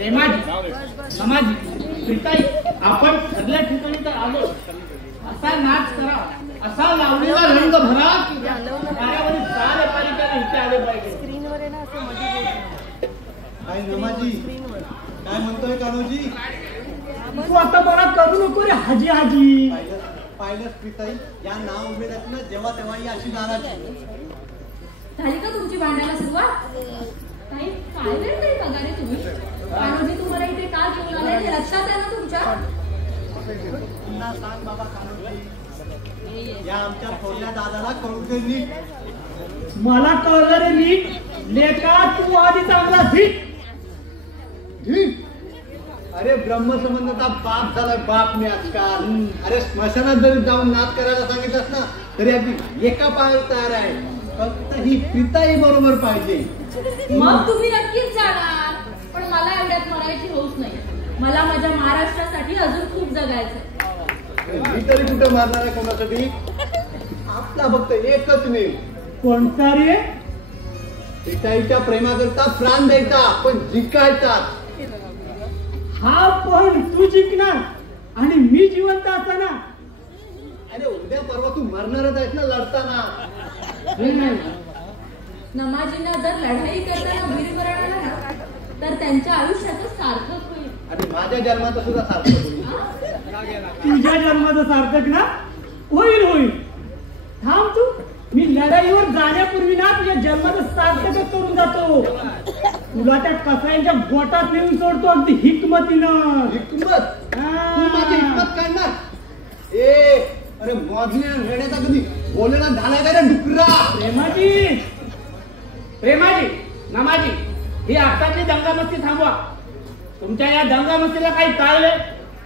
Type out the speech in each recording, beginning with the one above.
समाजी प्रीताई, आपण सगळ्या ठिकाणी तर आलो, असा नाच करा, असा लावलेला रंग भरा की कार्यावरील सारे पालिका इथे आले पाहिजे. स्क्रीनवर आहे ना असं मध्ये काय नमाजी काय म्हणतोय कान्होजी? तू आता मला करू नको रे हाजी हाजी. पाहिलंच प्रीताई, या नाव उमेद आहेत ना जेव्हा तेव्हा ही अशी नाराज झाली का तुमची भांडायला सुरुवात? ताई काय वेळ तरी बघा रे तुम्ही. कान्होजी तुम्हाला इथे का घेऊन आले हे लक्षात आहे ना तुमच्या? पुन्हा सांग बाबा कान्होजी, या आमच्या थोरल्या दादाला कळू दे नीट. मला कळलं रे नीट. लेका तू आधी चांगला धीट. अरे ब्रह्मसंबंधाचा बाप झाला बाप मी आजकाल. अरे स्मशानात जरी जाऊन नाच करायला सांगितलंस ना तरी अगदी एका पायावर तयार आहे. फक्त ही प्रीताई बरोबर पाहिजे. मग तुम्ही नक्कीच जाणार, पण मला एवढ्यात मरायची हौस नाही. मला माझ्या महाराष्ट्रासाठी अजून खूप जगायचं. मी तरी कुठे मारणार आहे कोणासाठी? आपला फक्त एकच नेम. कोणता रे? प्रीताईच्या प्रेमाकरता प्राण द्यायचा, पण जिंकायचा. हा पण तू जिंकणार आणि मी जिवंत असताना. अरे उद्या परवा तू मरणारच आहेस ना लढताना. नमाजींना जर लढाई करताना वीरमरण आला ना तर त्यांच्या आयुष्याचं सार्थक होईल. आणि माझ्या जन्माचं सुद्धा सार्थक होईल. तुझ्या जन्माचं सार्थक ना होईल होईल. थांब तू, मी लढाईवर जाण्यापूर्वी ना तुझ्या जन्माचं सार्थक करून जातो. तुला त्या कसाईच्या गोटात नेऊन सोडतो अगदी हिकमतीनं. हिकमत? तू माझी हिकमत काढणार? अरे मॉझिया रेड्याचा कधी बोलणा झाला का रे डुकरा? प्रेमाजी नमाजी, ही आताची दंगामस्ती थांबवा. तुमच्या या दंगामस्तीला काही टाळले.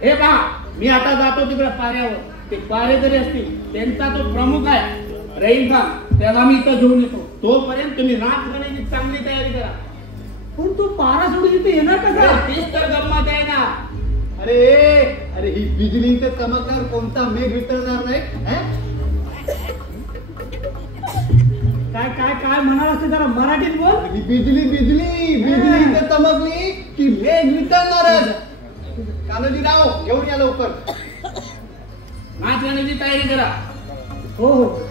हे पहा, मी आता जातो तिकडे पाऱ्यावर. ते पारे जरी असतील त्यांचा तो प्रमुख आहे रहीम खान, त्याला मी इथं घेऊन येतो. तोपर्यंत तुम्ही नाच करण्याची चांगली तयारी करा. पण तू पारा सोडून इथे येणार कसा? तीच तर गंमत आहे ना. अरे ही बिजली तर चमकणार, कोणता मेघ वितळणार नाही. काय काय काय म्हणाल असते जरा मराठीत बोल. बिजली बिजली बिजली तर चमकली की मेघ वितळणारच. कान्होजी राव घेऊन या लवकर. नाच गाण्याची तयारी करा. हो हो.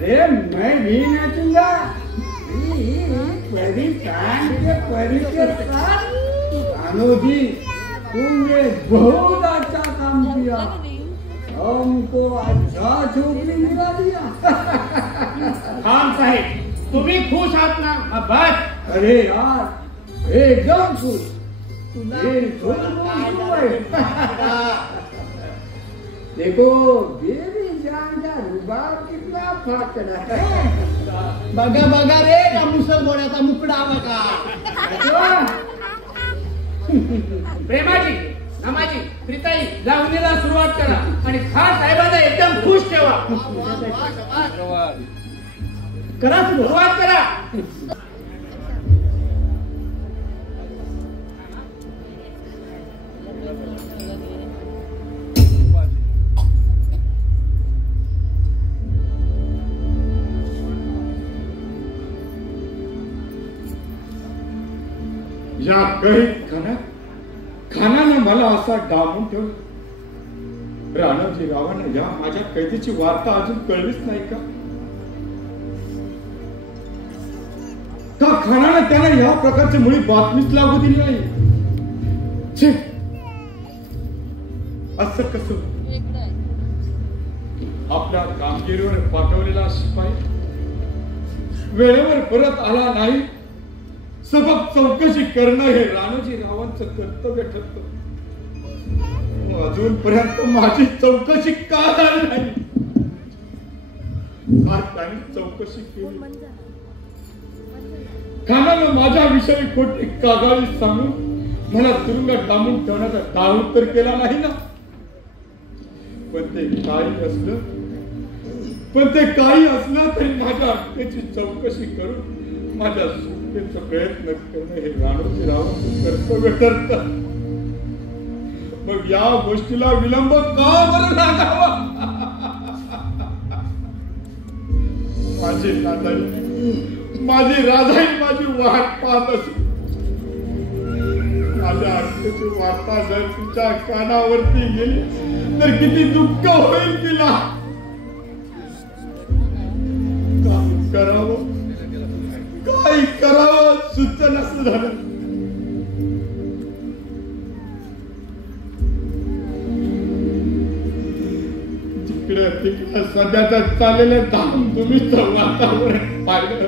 अरे मैं भी नाचूंगा. कान्होजी, तुमने बहुत अच्छा काम किया. हमको अच्छा छोकरी मिला दिया. खान साहेब, तुम्ही खुश आहात ना? बस. अरे यार एकदम खुश. देखो बेबी जान का रुबाब कितना फाकड़ा है. बघा बघा रे या मुसल गोळ्याचा मुकडा बघा. प्रेमाजी नमाजी प्रीताई लावणीला सुरुवात करा आणि खास साहेबांना एकदम खुश ठेवा. करा सुरुवात करा. या कैद खानानं मला असा डांबून ठेवलं. राणोजी रावांना या माझ्या कैदीची वार्ता अजून कळलीच नाही का? खानानं त्यांना या प्रकारची मुळी बातमीच लागू दिली नाही. असं कसं? आपल्या कामगिरीवर पाठवलेला शिपाई वेळेवर परत आला नाही. सबक चौकशी करणं हे राणोजी रावांचं कर्तव्य ठरतं. अजूनपर्यंत माझी चौकशी का झाली नाही? आज त्यांनी चौकशी केली. खानानं माझ्या विषयी खोटी कागाळी सांगून मला तुरुंगात डांबून ठेवण्याचा दावा उत्तर केला नाही ना. पण ते काही असलं तरी माझ्या अटकेची चौकशी करून माझ्या सुटकेचा प्रयत्न करणं हे राणोजी रावांचं कर्तव्य ठरतं. मग या गोष्टीला विलंब का बरं लागावा? माझी राधाई माझी वाट पाहत असेल. माझ्या अटकेची वार्ता जर तिच्या कानावरती गेली तर किती दुःख होईल तिला. काय करावं सुचनाच झालं. तिकडे सध्याचं चाललेलं धामधुमीचं वातावरण पाहिलं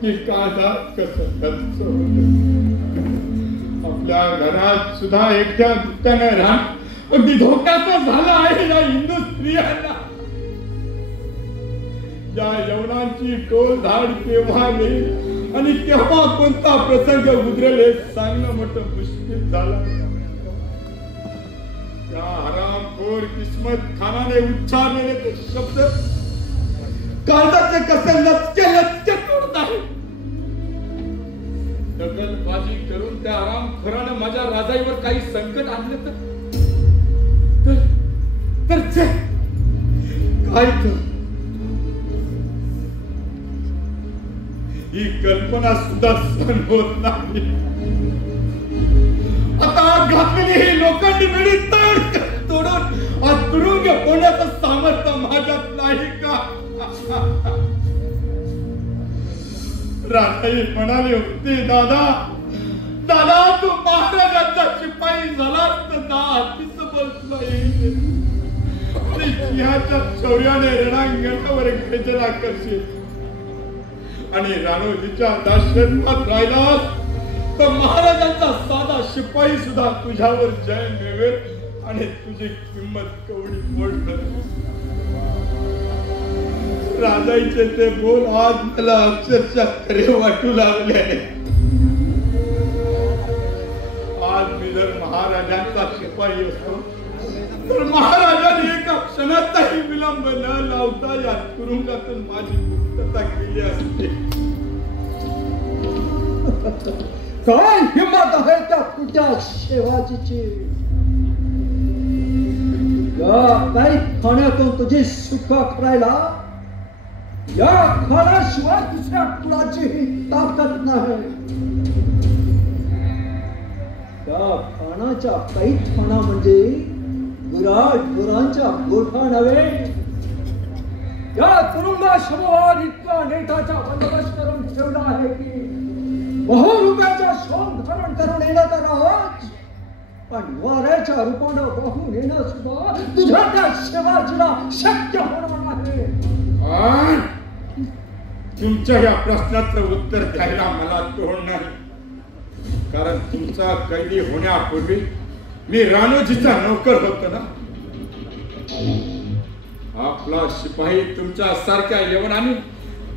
की काळजात कसं आपल्या घरात सुद्धा एकट्या दुःखाने राहणं अगदी धोक्याचं झालं आहे या हिंदू स्त्रियांना. या यवनांची टोलधाड केव्हा येईल आणि केव्हा कोणता प्रसंग उद्रेल हे सांगणं मोठं मुश्किल झालं. त्या हरामखोर किस्मत खानाने उच्चारलेले ते शब्द काळजाचे कसे लचके तोडत आहे. दगलबाजी करून त्या हरामखोरानं माझ्या राजाईवर काही संकट आणलं तर काय ही कल्पना सुद्धा सहन होत नाही. आता घातलेली ही लोखंडी बेडी तोडून तुरुंग होण्याचं सामर्थ्य माझ्यात नाही का? राधाई म्हणाली होती, दादा तू महाराजांचा शिपाई झालास तर हातीच बल तुला येईल. सिंहाच्या शौर्याने रणांगणावर गर्जना करशील आणि राणोजीच्या दास्यत्वात राहिलास तर महाराजांचा साधा शिपाई सुद्धा तुझ्यावर जय मिळवेल आणि तुझी किंमत कवडी मोड. राजाईचे ते बोल आज मला अक्षरशः खरे वाटू लागले. आज मी जर महाराजांचा शिपाई असतो तर महाराजांनी एका क्षणाचाही विलंब न लावता या तुरुंगातून माझी मुक्तता केली असते. काय हिंमत आहे त्या तुझ्या शिवाजीची? काही खाण्यातून तुझी सुटका करायला या खाण्याशिवाय दुसऱ्या कुणाचीही ताकद नाही. त्या खानाच्या काही खाना म्हणजे विराट गुरांच्या गोठा नव्हे. या तुरुंगासमोर इतका नेटाचा बंदोबस्त करून ठेवला आहे की बहुरूपाचा शोध धारण करून येणं तर आज पण वाऱ्याच्या रूपानं वाहून येणं सुद्धा तुझ्या त्या शिवाजीला शक्य होणार आहे. तुमच्या या प्रश्नाचं उत्तर द्यायला मला तोड नाही. कारण तुमचा कैदी होण्यापूर्वी मी राणोजीचा नौकर होतो ना. आपला शिपाई तुमच्या सारख्या यवनाने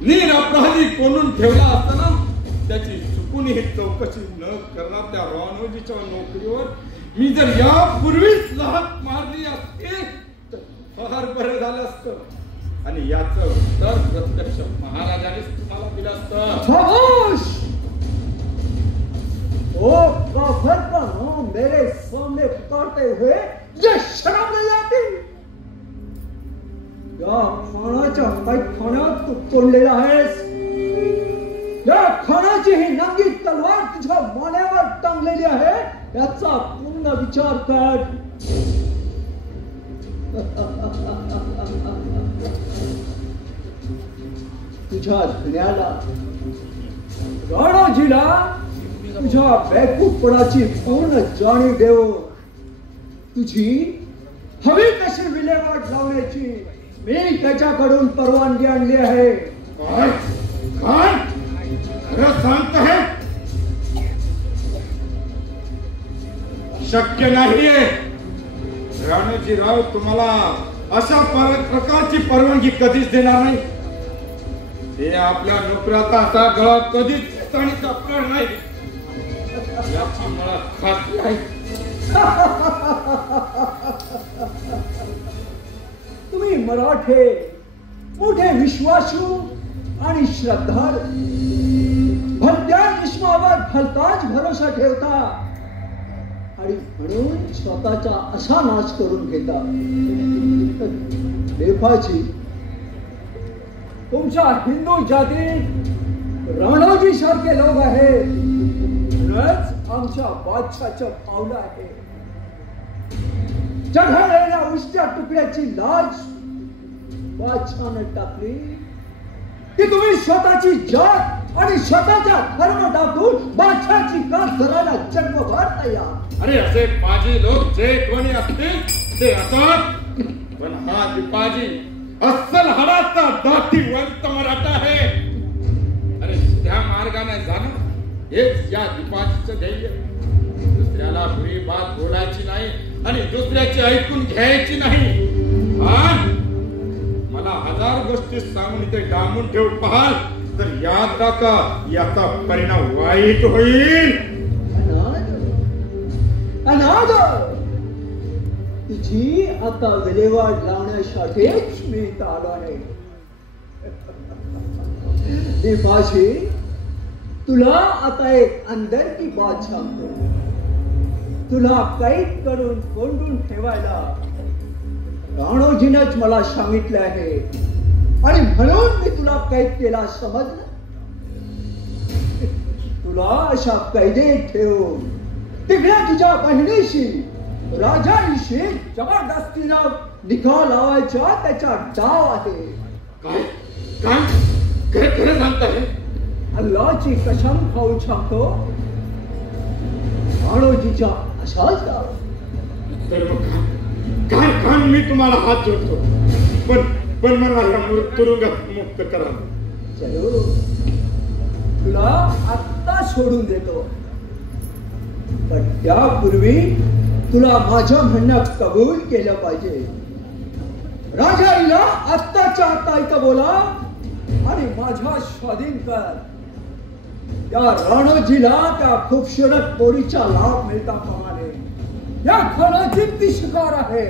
नीर अपराधी कोणून ठेवला असताना त्याची चुकूनही चौकशी न करणार त्या राणोजीच्या नोकरीवर मी जर यापूर्वीच लहान मारली असते तर फार बरं झालं असतं. आणि याचं उत्तर प्रत्यक्ष महाराजांनीच तुम्हाला दिलं असतं. ओ काफर का नाम मेरे सामने पुकारते हुए ये शर्म नहीं आती? या खानाच्या पैखान्यात तू कोंडलेला आहेस. या खानाची ही नंगी तलवार तुझ्या मानेवर आहे याचा पूर्ण विचार कर. तुझ्या धन्याला राणाजीला तुझ्या बेकूफपणाची पूर्ण जाणीव देव. तुझी हवी तशी विल्हेवाट लावण्याची मी त्याच्याकडून परवानगी आणली आहे. काय काय खरं सांगत आहे? शक्य नाहीये. राणाजीराव तुम्हाला अशा प्रकारची परवानगी कधीच देणार नाही. हे आपल्या नोकऱ्याचा असा गळा कधीच ताणी कापणार नाही याची मला खात्री आहे. तुम्ही मराठे मोठे विश्वासू आणि श्रद्धाळू भलत्या इस्मावर भलताच भरोसा ठेवता आणि म्हणून स्वतःचा असा नाश करून घेता. बेफाची तुमच्या हिंदू जातीत राणाजी सारखे लोक आहेत म्हणूनच आमच्या बादशाच्या पावलं आहे. चढालेल्या उष्ट्या तुकड्याची लाज बादशाने टाकली की तुम्ही स्वतःची जात आणि स्वतःचा धर्म टाकून बादशाची काम करायला जन्मभर तयार. अरे असे पाजी लोक जे कोणी असतील ते असतात. पण हा दिपाजी अस्सल हाडाचा दाढीवंत मराठा आहे. अरे त्या मार्गाने जाणं हेच या दिपाजीचं ध्येय. दुसऱ्याला बुरी बात बोलायची नाही आणि दुसऱ्याची ऐकून घ्यायची नाही. मला हजार गोष्टी सांगून इथे डांबून ठेवून पाहाल तर याद टाका याचा परिणाम वाईट होईल. अनाथ तुझी आता विल्हेवाट लावण्यासाठीच मी इथं आलो आहे. दिपाशी तुला आता एक अंदर की बात सांगतो. तुला कैद करून कोंडून ठेवायला राणोजीनेच मला सांगितले आहे आणि म्हणून मी तुला कैद केला समजलं. तुला अशा कैदेत ठेवून तिकडे तुझ्या बहिणीशी राजाईशी जबरदस्तीनं निकाल लावायचा त्याचा डाव आहे. काय काय काय खरं सांगताय? अल्लाची कसम खाऊन सांगतो राणोजीच्या असाच डाव. तर मग काय काय मी तुम्हाला हात जोडतो पण मला या तुरुंगात मुक्त करा. चलो तुला आत्ता सोडून देतो पण त्यापूर्वी तुला माझं म्हणणं कबूल केलं पाहिजे. राजाईला आत्ताच्या आत्ता इथं बोला आणि माझ्या स्वाधीन कर. त्या राणोजीला त्या खूपशुरत पोरीचा लाभ मिळता कामा नये. या खानाची ती शिकार आहे.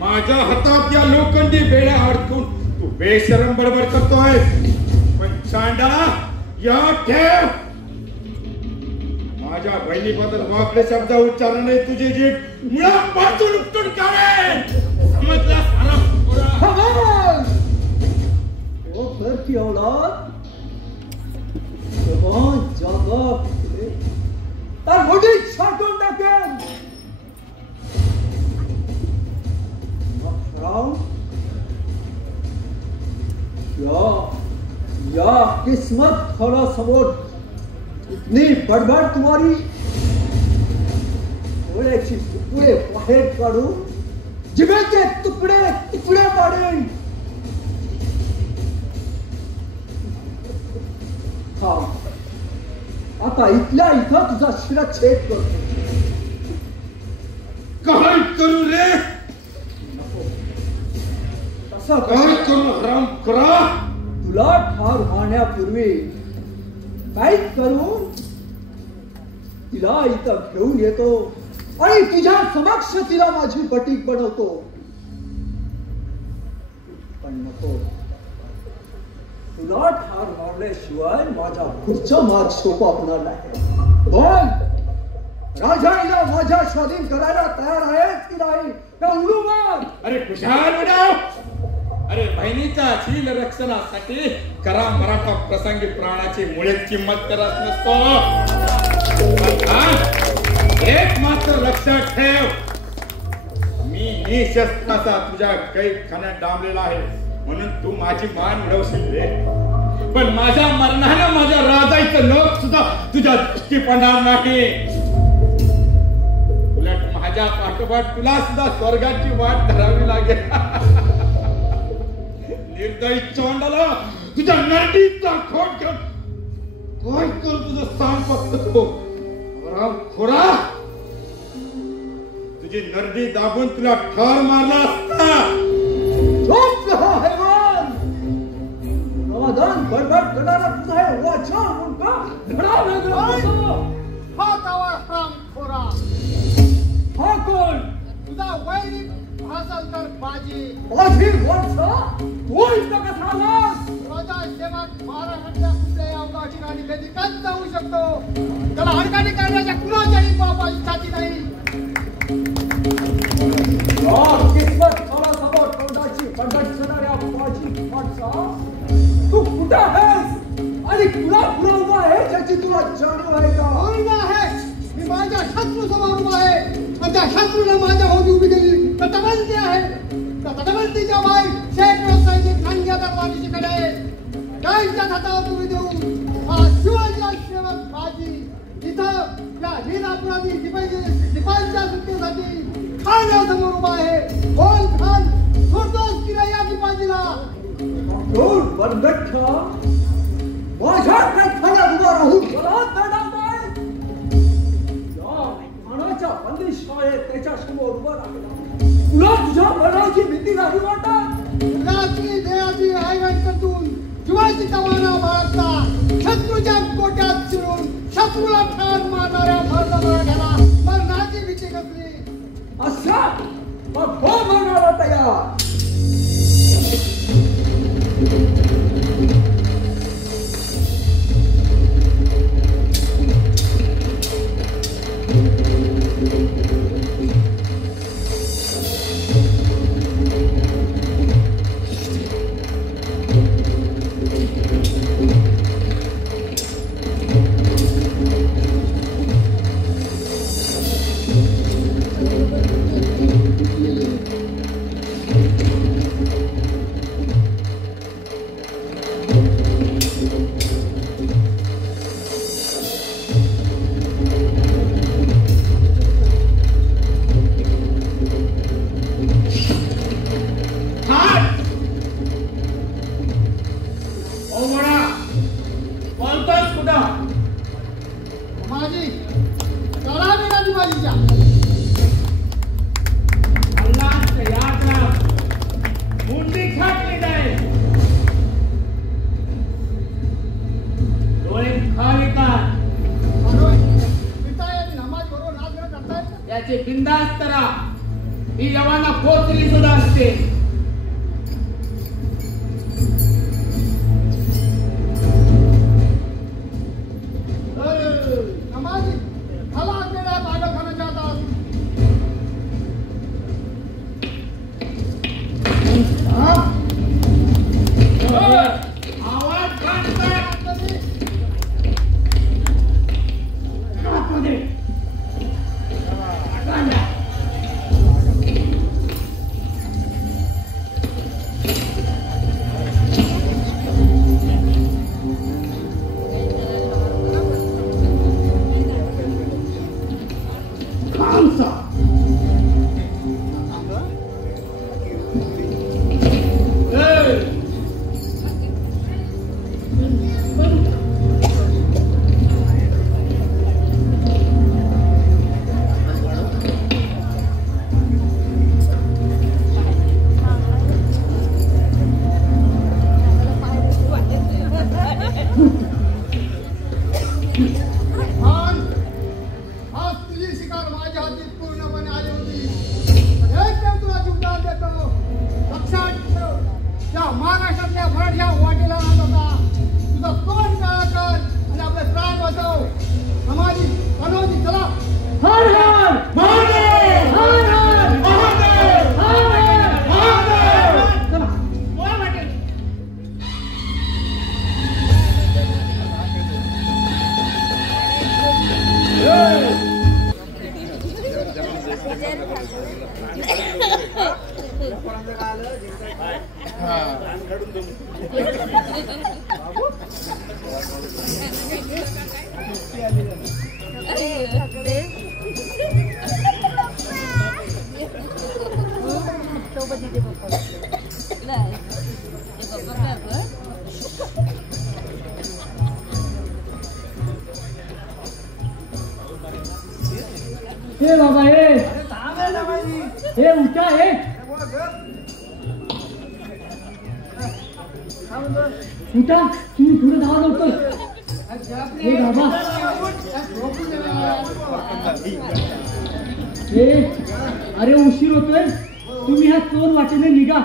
माझ्या हातात या लोखंडी बेड्या अडकून तू बेशरम बडबड करतोय. पण चांडा या ठेव. माझ्या बहिणीबद्दल वाकडे शब्द उच्चारणे तुझी जीभ मुळापासून उपटून काढेल. समजला सारा वो घर की औलाद जवान जागा तर मुठीत साठवून टाकेल. या किस्मत खरा समोर इतनी बड़बड़ तुम्हारी डोळ्याची तुकडे बाहेर काढून जिभेचे तुकडे तुकडे पाडेल. हा आता इथल्या इथं तुझा शिरच्छेद करतो. काय करू रे? तसं काय करू हराम करा? तुला ठार होण्यापूर्वी कैद करून तिला इथं घेऊन येतो आणि तुझ्या समक्ष तिला माझी बटीक बनवतो. पण नको, तुला ठार मारल्याशिवाय माझा पुढचा मार्ग सोपा होणार नाही. बोल, राजाईला माझ्या स्वाधीन करायला तयार आहेस की नाही? उडू मार. अरे खुशाल उडाव. अरे बहिणीच्या शील रक्षणासाठी करा मराठा प्रसंगी प्राणाची मुळीच किंमत करत नसतो. एक मात्र लक्षात ठेव, मी निशस्त्राचा तुझ्या काही खाण्यात डांबलेला आहे म्हणून तू माझी मान मिळवशील रे, पण माझ्या मरणाने माझ्या राजाचं लोक सुद्धा तुझ्या दृष्टी पडणार नाही. उलट माझ्या पाठोपाठ तुला सुद्धा स्वर्गाची वाट धरावी लागेल. निर्दयी चोंडाला तुझ्या नरडीचा खोट घेऊन काय कर तुझं सांग फक्त तो खोरा. तुझी नरडी दाबून तुला ठार मारला असता. समाधान बडबड करणारा तुझा आहे वाचा मुंडका धडा वेगळा असो. हा तवा राम खोरा. हा कोण? तुझा वैरी भाषांतर बाजी. बाजी वंशा तू इथं कसा आलास? राजा सेवक महाराष्ट्राच्या कुठल्याही अवघा ठिकाणी कधी कधी जाऊ शकतो. त्याला अडकाणी करण्याच्या कुणाच्याही बापाची छाती नाही. किस्मत मला समोर तोंडाची बंडट सणाऱ्या बाजी माणसा, तू कुठं आहेस आणि तुला पुरवणं आहे ज्याची तुला जाणीव आहे का? पूर्ण आहे. मी माझ्या शत्रू समोर उभा आहे आणि त्या शत्रूला माझ्या होती उभी केली तटबंदी आहे. त्या तटबंदीच्या बाहेर शेकडो सैनिक खांद्या दरवारीकडे गायच्या हातावर उभी देऊन हा शिवाजीला सेवक बाजी इथं या वीरापुराती शिपाईच्या सुटकेसाठी खाण्यासमोर उभा आहे. बोल खान, सोडतोस की नाही या शिपाजीला? दूर बंडट माझ्या खाण्यात उभा राहून मला दडावतोय. या प्राणाच्या बंदिशाळेत त्याच्या समोर उभा राहिला तुला तुझ्या मनाची भीती नाही वाटत? रात्री देहाची आयवण करतून जीवाची तवाना बाळगता शत्रूच्या कोट्यात शिरून शत्रूला ठार मारणाऱ्या भरत मराठ्याला मरणाची भीती कसली? असा मग हो मरणारा तयार. बिंदास करा. ही यवाना पोचली सुद्धा असते. हे बाबा हे उठा हे उठा तुम्ही पुढे धावा लवकर हे बाबा हे अरे उशीर होतोय तुम्ही ह्या चोर वाटेने निघा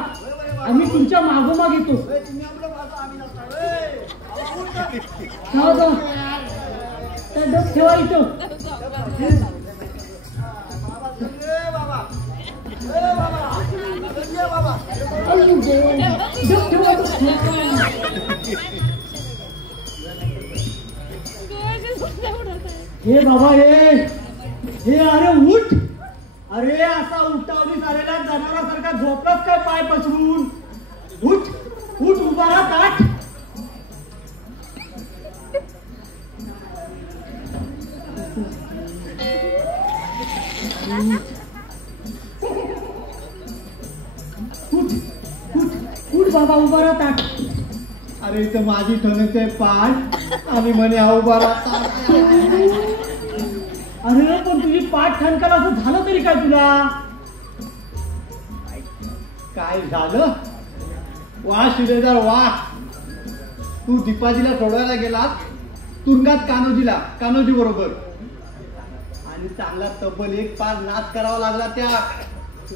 आम्ही तुमच्या मागोमाग येतो त्या डोक ठेवा इथं हे बाबा हे अरे उठ अरे असा उठावली झालेला जनावरासारखा झोपलाच काय पाय पसरून उठ उठ उभा राहा ताट उठ बाबा उभा राहा ताट अरे इथं माझी ठणकते पाय आणि म्हणे हा उभा राहता अरे पण तुझी पाठ ठणकाल असं झालं तरी काय तुला काय झालं वा शिलेदार वा तू दीपाजीला सोडवायला गेला तुरुंगात कान्होजी बरोबर आणि चांगला तब्बल 1 पाच नाच करावा लागला त्या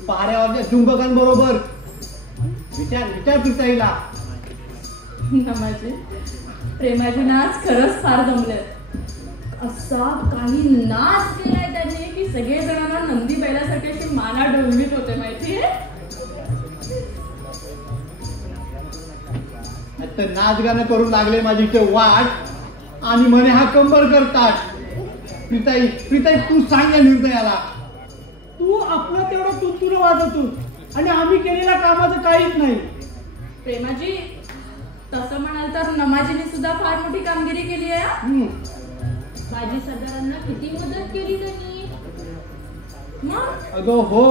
पाऱ्यावरच्या चुंबकांबरोबर विचार पिसाईला नमाजी प्रेमाचे नाच खरंच फार जमले असा काही नाच केलाय त्यांनी की सगळे जणांना नंदी बैलासारखे अशी माना डोलवीत होते माहितीये आता नाच गाणं करून लागले माझी ते वाट आणि म्हणे हा कंबर करतात प्रीताई तू सांग या निर्णयाला तू आपलं तेवढं तुंतुन वाजवतो आणि आम्ही केलेल्या कामाचं काहीच नाही प्रेमाजी तसं म्हणाल तर नमाजीने सुद्धा फार मोठी कामगिरी केली आहे बाजी सरदारांना किती मदत केली त्यांनी मग अगं हो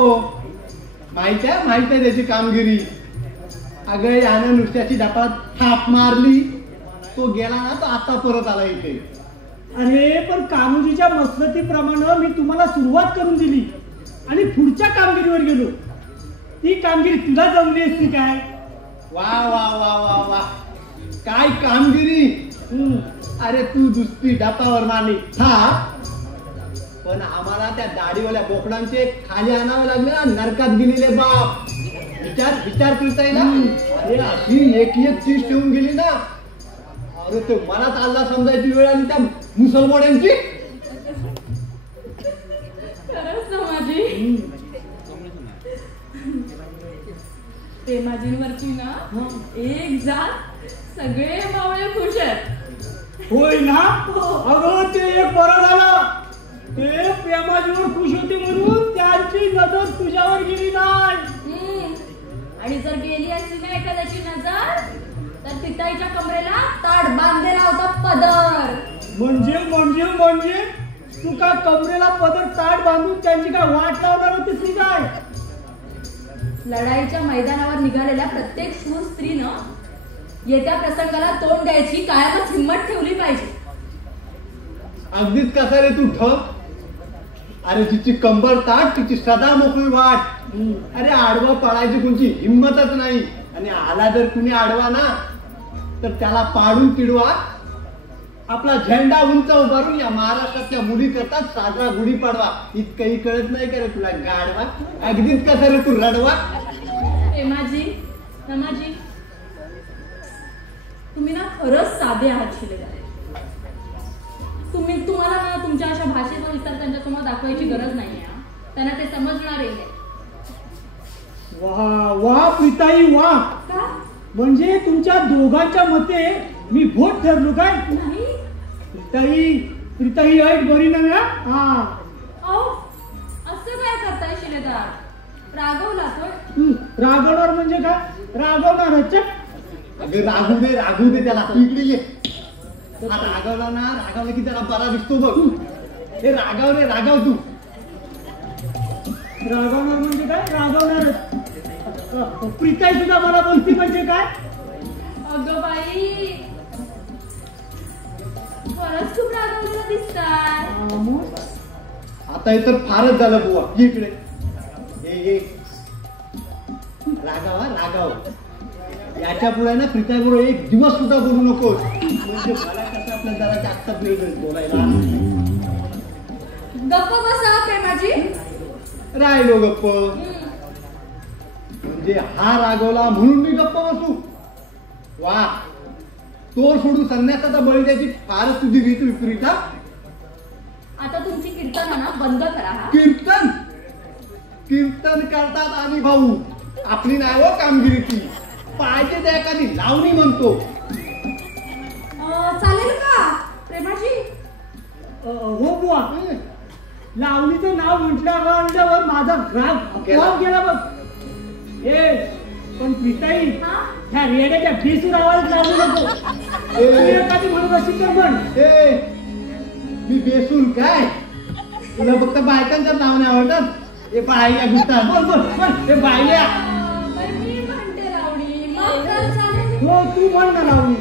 माहित आहे त्याची कामगिरी अगं यानं नुसत्याची डपात थाप मारली तो गेला ना तो आता परत आला इथे अरे पण कान्होजीच्या मसलतीप्रमाणे मी तुम्हाला सुरुवात करून दिली आणि पुढच्या कामगिरीवर गेलो ती कामगिरी तुला जमली असती काय वा वा वा वा वा काय कामगिरी अरे तू दुसरी डपावर मारली थाप पण आम्हाला त्या दाढीवाल्या बोकडांचे खाली आणावे लागले ना नरकात गेलेले बाप विचार करताय ना अरे अशी एक चीज ठेवून गेली ना अरे ते मनात आल्ला समजायची वेळ आली त्या मुसलमानांची खरंच नमाजी प्रेमाजींवरती ना एक जात सगळे मावळे खुश आहेत होय ना अगं ते एक बरं झालं ते प्रेमाजीवर खुश होते म्हणून त्यांची नजर तुझ्यावर गेली नाही आणि जर गेली असती ना एखाद्याची नजर तर पिताईच्या कमरेला ताट बांधलेला होता पदर म्हणजे तू का कमरेला पदर ताट बांधून त्यांची काय वाट लावणार होतीस की काय लढाईच्या मैदानावर निघालेल्या प्रत्येक शूर स्त्रीनं येत्या प्रसंगाला तोंड द्यायची कायमच हिंमत ठेवली पाहिजे अगदीच कसा रे तू ठप अरे तिची कंबर ताट तिची सदा मोकळी वाट अरे आडवा पळायची कोणची हिंमतच नाही आणि आला जर कुणी आडवा ना तर त्याला पाडून तिडवा आपला झेंडा उंच उभारून या महाराष्ट्रातल्या मुली करतात साजरा गुढीपाडवा इतकंही कळत नाही का रे तुला गाडवा अगदीच कसा रे तू रडवा प्रेमाजी नमाजी तुम्ही ना खरंच साधे आहात शिलेदार तुम्हाला ना तुमच्या अशा भाषेचा विस्तार त्यांच्या समोर दाखवायची गरज नाहीये त्यांना ते समजणार आहे वा वा प्रीताई वा का म्हणजे तुमच्या दोघांच्या मते मी भोट ठरलो काय नाही प्रीताई ऐट बरी ना हा अहो असं काय करताय शिलेदार रागवला तर रागवणार म्हणजे काय? रागवणारच. अगं रागू दे त्याला. तू इकडे ये. हा रागवला ना, रागवलं की त्याला बरा दिसतो बघ. हे रागाव रे, रागाव तू. रागवणार म्हणजे काय? रागवणारच. प्रीताई सुद्धा मला बोलती म्हणजे काय? अगं बाई, खरंच खूप रागवलेलं दिसताय. आता हे तर फारच झालं बुवा. ये इकडे. ये रागाव. याच्या पुढे ना प्रीताई बरोबर एक दिवस सुद्धा बोलू नकोस. म्हणजे मला कसं आपल्या जरा जास्त बोलायला. गप्प बसा प्रेमाजी. राहिलो गप्प. म्हणजे हा रागवला म्हणून मी गप्प बसू? वा, तोर सोडून संन्यासाचा बळी द्यायची फारच तुझी रीत विपरीत. हा, आता तुमची कीर्तन बंद करा. हा कीर्तन करतात आम्ही भाऊ. आपली नाही हो कामगिरी ती. पाहिजे त्या एखादी लावणी म्हणतो. चालेल का प्रेमाजी? हो बुवा. लावणीचं नाव म्हटल्यावर माझा राग गेला बघ. पण प्रीताई, ह्या रेड्याच्या बेसूर आवाज लावू नको. एखादी म्हणत असेल तर म्हण. मी बेसूर काय? तुला फक्त बायकांच्या नावने आवडतात. हे बायल्या गुस्तात. बोल हे बायल्या. मी म्हणते लावणी. मग तर चालेल. हो, तू म्हण ना लावणी.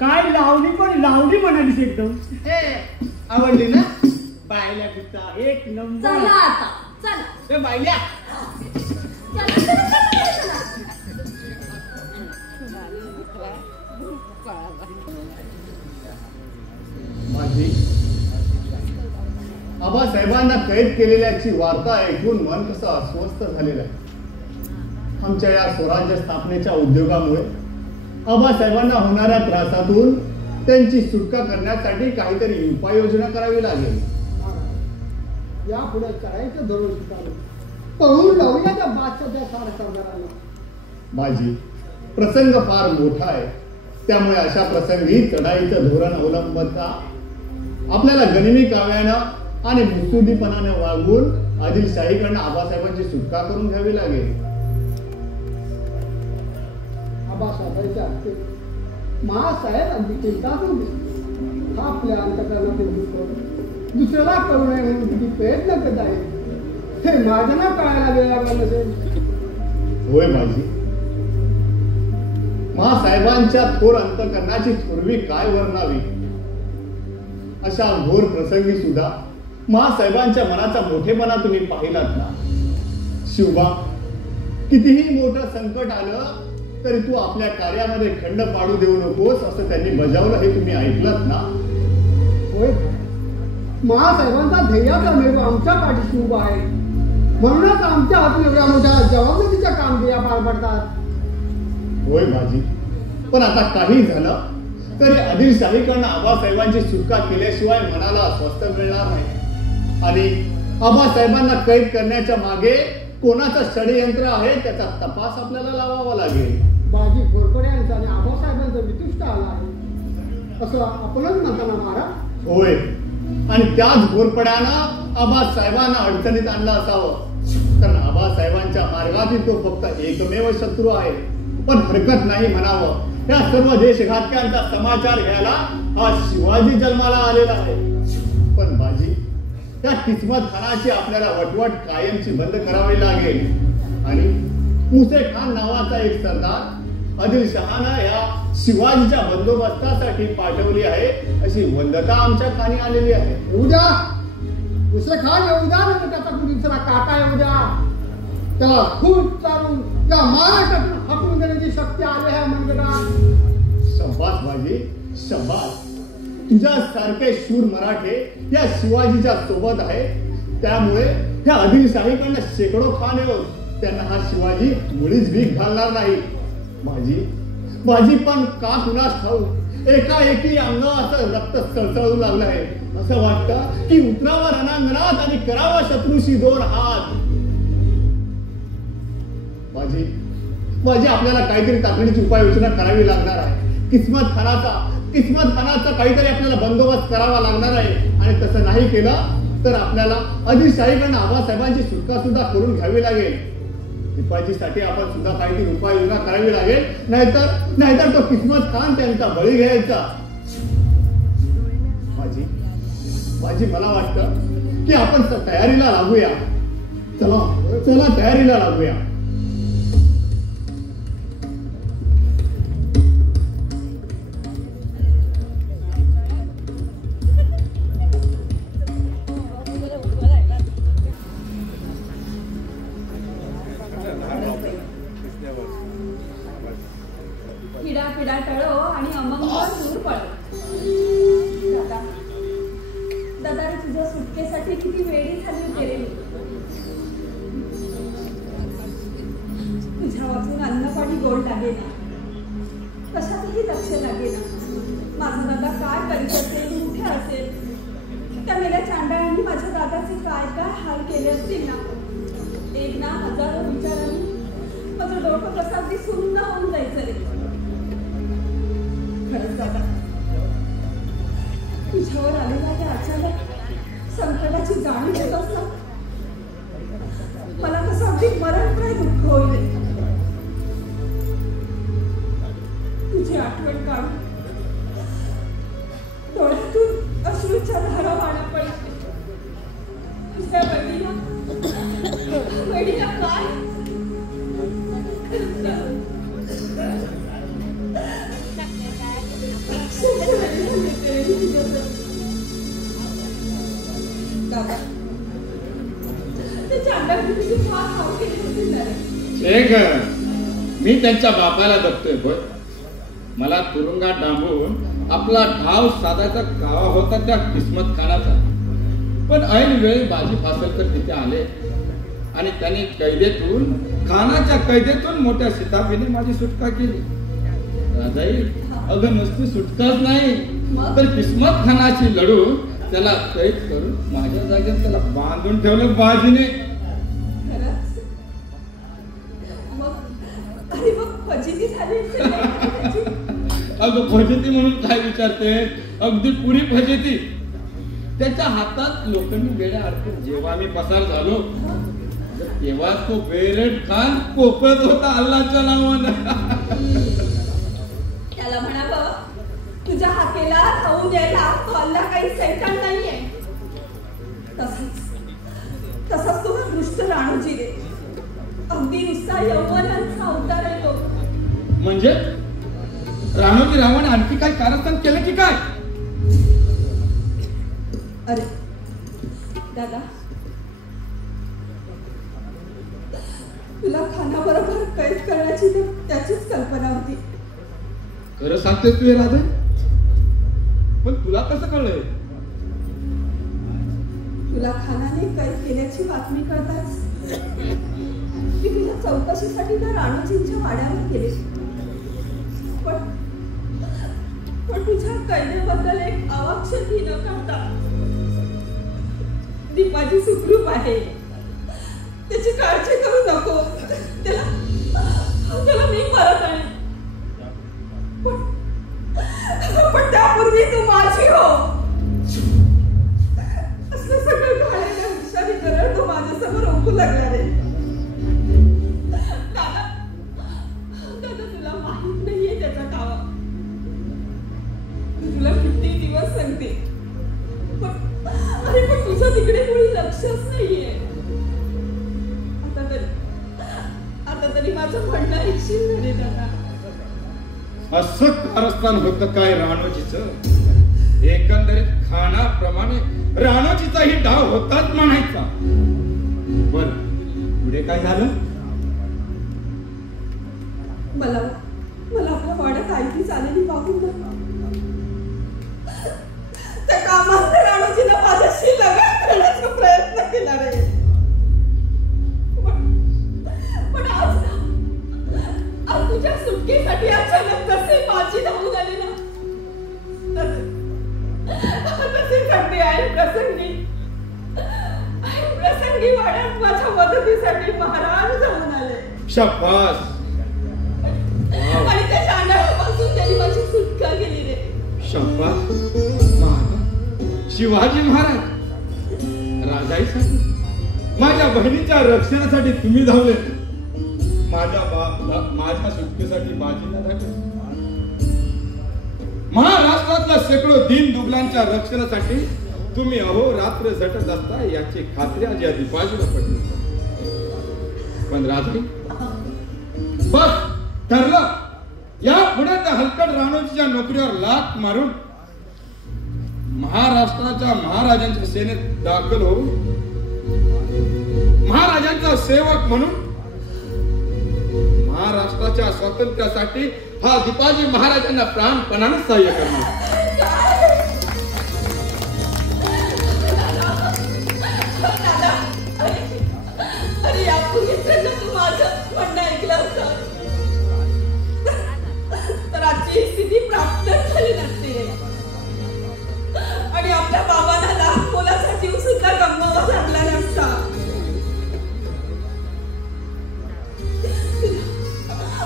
काय लावणी, पण लावणी म्हणालीस एकदम. आवडली ना? बायल्या गुस्ता एक नंबर. चला आता चला. ते बायल्या माझी आबासाहेबांना कैद केलेल्याची वार्ता ऐकून मन कसं अस्वस्थ झालेलं आहे. आमच्या या स्वराज्य स्थापनेच्या उद्योगामुळे आबासाहेबांना होणाऱ्या त्रासातून त्यांची सुटका करण्यासाठी काहीतरी उपाययोजना करावी लागेल. यापुढे करायचं धरून शिकावं. पळून लावूया त्या बादशाच्या सरदाराला. माझी प्रसंग फार मोठा आहे, त्यामुळे अशा प्रसंगी चढाईचं धोरण अवलंबता आपल्याला गनिमी काव्यानं आणि मुत्सुदीपणाने वागून आदिलशाहीकडनं आबासाहेबांची सुटका करून घ्यावी लागेल. आबासाहेबांच्या हस्ते महासाहेबांची चिंता होती. आपल्या अंतकरणात दुसऱ्याला करू नये म्हणून किती प्रयत्न करत आहे हे माझ्या कळायला वेळ लागला नसेल. होय माझी, महासाहेबांच्या थोर अंतकरणाची थोरवी काय वर्णावी. अशा घोर प्रसंगी सुद्धा महासाहेबांच्या मनाचा मोठेपणा तुम्ही पाहिलात ना. शिवबा, कितीही मोठं संकट आलं तरी तू आपल्या कार्यामध्ये खंड पाडू देऊ नकोस असं त्यांनी बजावलं, हे तुम्ही ऐकलात ना. होय, महासाहेबांचा ध्येयाचा मेरू आमच्या पाठीशी उभा आहे. म्हणूनच आमच्या हातून एवढ्या मोठ्या जबाबदारीच्या कामगिऱ्या पार पडतात. होय बाजी, पण आता काही झालं तरी आदिलशाहीकडनं आबासाहेबांची सुटका केल्याशिवाय मनाला स्वस्त मिळणार नाही. आणि आबासाहेबांना कैद करण्याच्या मागे कोणाचं षडयंत्र आहे त्याचा तपास आपल्याला लावावा लागेल. बाजी घोरपड्यांचा आणि आबासाहेबांचं वितुष्ट आला आहे असं आपणच म्हणताना महाराज. होय, आणि त्याच घोरपड्यानं आबासाहेबांना अडचणीत आणलं असावं. कारण आबासाहेबांच्या मार्गातील तो फक्त एकमेव शत्रू आहे. पण हरकत नाही म्हणावं, या सर्व देशघातक्यांचा समाचार घ्यायला हा शिवाजी जन्माला आलेला आहे. पण बाजी, त्या किस्मत खानाची आपल्याला वटवट कायमची बंद करावी लागेल. आणि मुसे खान नावाचा एक सरदार आदिलशहानं या शिवाजीच्या बंदोबस्तासाठी पाठवली आहे अशी वंदता आमच्या खाणी आलेली आहे. उद्या दुसरे खान येऊ द्या ना, त्याचा दुसरा काका येऊ द्या, त्याला खूप चालून त्या महाराष्ट्रातून हाकून देण्याची शक्ती आली आहे मनगटात. शब्बास बाजी, शब्बास. तुझ्या सारखे शूर मराठे या शिवाजीच्या सोबत आहे. त्यामुळे त्या आदिलशाहीकडनं शेकडो खान येऊन त्यांना हा शिवाजी मुळीच भीक घालणार नाही. बाजी पण का कुणास ठाऊ एकाएकी अंग असं रक्त सळसळू लागलं आहे. असं वाटतं की उतरावा रणांगणात आणि करावा शत्रूशी दोन हात. बाजी आपल्याला काहीतरी तातडीची उपाययोजना करावी लागणार आहे. किस्मत खानाचा काहीतरी आपल्याला बंदोबस्त करावा लागणार आहे. आणि तसं नाही केलं तर आपल्याला आदिलशाहीकडनं आबासाहेबांची सुटका सुद्धा करून घ्यावी लागेल. दीपाजीसाठी आपण सुद्धा काहीतरी उपाययोजना करावी लागेल. नाहीतर तो किस्मत खान त्यांचा बळी घ्यायचा. बाजी मला वाटतं की आपण तयारीला लागूया. चला तयारीला लागूया. पिडा टळो आणि अमंगळ दूर पळो. दादा रे, तुझ्या सुटकेसाठी किती वेळी झाली होती रे. तुझ्या वाचून अन्न पाणी गोड लागेना, कशातही लक्ष लागेना. माझा दादा काय करीत असेल, कुठे असेल. त्या मेल्या चांडाळांनी माझ्या दादाचे काय काय हाल केले असतील ना. एक ना हजारो विचारांनी माझं डोकं कसं अगदी सुन्न होऊन जायचं रे. खरंच दादा, तुझ्यावर आलेल्या त्या अचानक संकटाची जाणीव होत असता मला कसं अगदी मरणप्राय दुःख होईल. तुझी आठवण काढून डोळ्यातून अश्रूच्या धारा वाहत पडते. तुझ्या वडिला काय मी त्यांच्या बापाला जपतोय. होय, मला तुरुंगात डांबून आपला ठाव साधायचा गावा होता त्या किस्मत खानाचा. पण ऐन वेळी बाजी फासलकर तिथे आले आणि त्यांनी खानाच्या कैदेतून मोठ्या शिताफीने माझी सुटका केली. राजाई, अगं नुसती सुटकाच नाही तर किस्मत खानाशी लढून त्याला कैद करून माझ्या जागेत त्याला बांधून ठेवलं बाजीने. अगं फजिती म्हणून काय विचारते, अगदी पुरी फजिती. त्याच्या हातात लोखंडी बेड्या अडकून जेव्हा मी पसार झालो तेव्हा तो बेरेड खान कोपरत होता अल्लाच्या नावानं. त्याला म्हणावं, तुझ्या हाकेला खाऊन द्यायला तो अल्ला काही सैतान नाहीये. तसंच तो दुष्ट राणूजी रे, अगदी नुसता यौवनांचा अवतार आहे तो. म्हणजे राणोजी रावण आणखी काय कारस्थान केलं की काय? अरे दादा, तुला खानाबरोबर कैद करण्याची तर त्याचीच कल्पना होती. खरं सांगतेस तू हे राधे? पण तुला कसं कळलंय? तुला खानाने कैद केल्याची बातमी कळताच मी तुझ्या चौकशीसाठी त्या राणूजींच्या वाड्यावर गेले, पण तुझ्या कैदेबद्दल एक अवाक्षरही न करता दीपाजी सुखरूप आहे, त्याची काळजी करू नको, त्याला मी परत आणेन, पण त्यापूर्वी तू माझी हो. असं सगळं घालेल्या हुशारी करत तो माझ्यासमोर ओळखू लागला रे. दादा तुला माहित नाहीये त्याचा कावा. तुला किती दिवस सांगते, पण तुझं तिकडे कोणी लक्षच नाहीये. आता तरी माझं म्हणणं ऐकशील ना रे दादा. असं कारस्थान होतं काय राणोजीचं? एकंदरीत खानाप्रमाणे राणोजीचाही डाव होताच म्हणायचा. बर पुढे काय झालं? मला आपल्या वाड्यात आयती चालेली पाहून नका. त्या कामात राणोजीनं माझ्याशी लग्न करण्याचा प्रयत्न केला रे. पण आज तुझ्या सुटकेसाठी अचानक कसे माझी धावून आले ना, तसे संधी आहे प्रसंगी वाड्यात माझ्या मदतीसाठी महाराज जाऊन आले. शाबास. आणि त्या चांडाळापासून त्यांनी माझी सुटका केली रे. शाबास. शिवाजी महाराज राजाईसाठी, माझ्या बहिणीच्या रक्षणासाठी तुम्ही धावले, माझ्या सुटकेसाठी बाजीला धावले. महाराष्ट्रातल्या शेकडो दीन दुबलांच्या रक्षणासाठी तुम्ही अहोरात्र झटत असता याची खात्री आज या दीपाजीला पडली. पण राजाई बस ठरलं, या पुढे त्या हलकट राणोजीच्या नोकरीवर लाथ मारून महाराष्ट्राच्या महाराजांच्या सेनेत दाखल होऊन महाराजांचा सेवक म्हणून महाराष्ट्राच्या स्वातंत्र्यासाठी हा दीपाजी महाराजांना प्राणपणाने सहाय्य करणार. अरे यापूर्वी तू माझं म्हणणं ऐकलं असतं तर आजची स्थिती प्राप्त झाली नसते आणि आपल्या बाबांना लाख मोलाचा जीव सुद्धा गमवावा लागला नसता.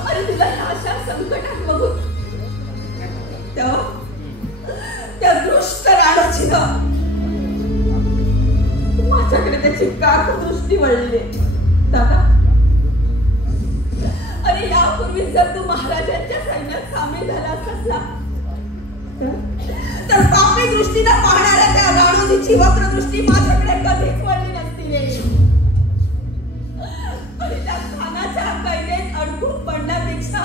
अरे तुला अशा संकटात बघून त्या दृष्ट राणोजीनं माझ्याकडे त्याची काक दृष्टी वळली. दादा अरे यापूर्वी जर तू महाराजांच्या सैन्यात सामील झाला असतास ना तर पापी दृष्टीनं पाहणाऱ्या त्या राणोजीची वक्रदृष्टी माझ्याकडे कधीच वळली नसती रे. आणि त्या खानाच्या कैदेत अडकून पडण्यापेक्षा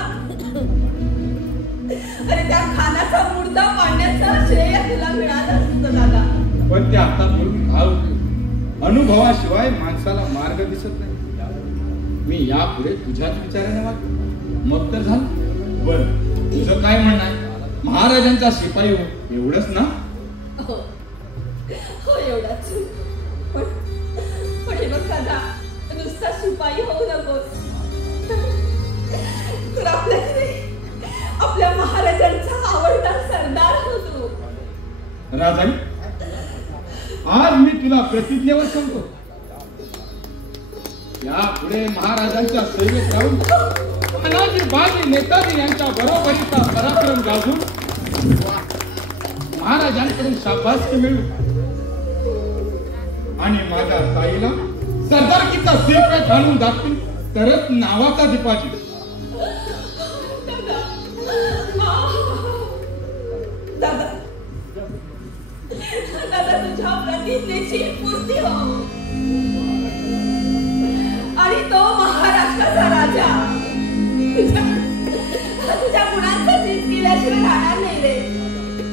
अरे त्या खानाचा मुर्दा पाडण्याचं श्रेय तुला मिळालं असतं दादा. पण ते आता बोलून काय उपयोग? अनुभवाशिवाय माणसाला मार्ग दिसत नाही. मी यापुढे तुझ्याच विचाराने वागतो मग तर झालं. बर तुझं काय म्हणणं आहे? महाराजांचा शिपाई हो एवढंच ना? हो एवढंच. पण हे बघ दादा, नुसता शिपाई होऊ नकोस तर आपल्या महाराजांचा आवडता सरदार होतो. राजाई आज मी तुला प्रतिज्ञेवर सांगतो, यापुढे महाराजांच्या सेवेत राहून तानाजी बाजी नेताजी यांच्या बरोबरीचा पराक्रम गाजून महाराजांकडून शाबासकी मिळू आणि माझ्या ताईला सरदारकीचा सिरपेट आणून दाखवीन तरच नावाचा दीपाजी. दादा तुझ्या प्रतिज्ञेची पूर्ती हो आणि तो महाराष्ट्राचा राजा तुझ्या गुणांचा जीत केल्याशिवाय राहणार नाही रे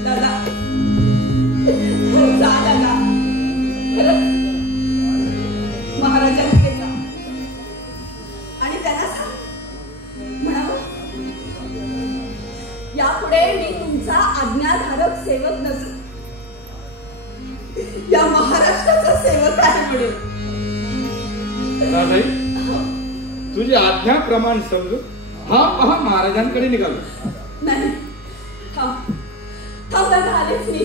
दादा. जा दादा, खरंच महाराजांकडे जा आणि त्यांना सांग म्हणावं यापुढे मी तुमचा आज्ञाधारक सेवक नसून या महाराष्ट्राचा सेवक आहे म्हणून. राधाई, तुझी आज्ञाप्रमाणे समजू हा पहा महाराजांकडे निघालो. नाही, थांब थांब दादा, आलेच मी.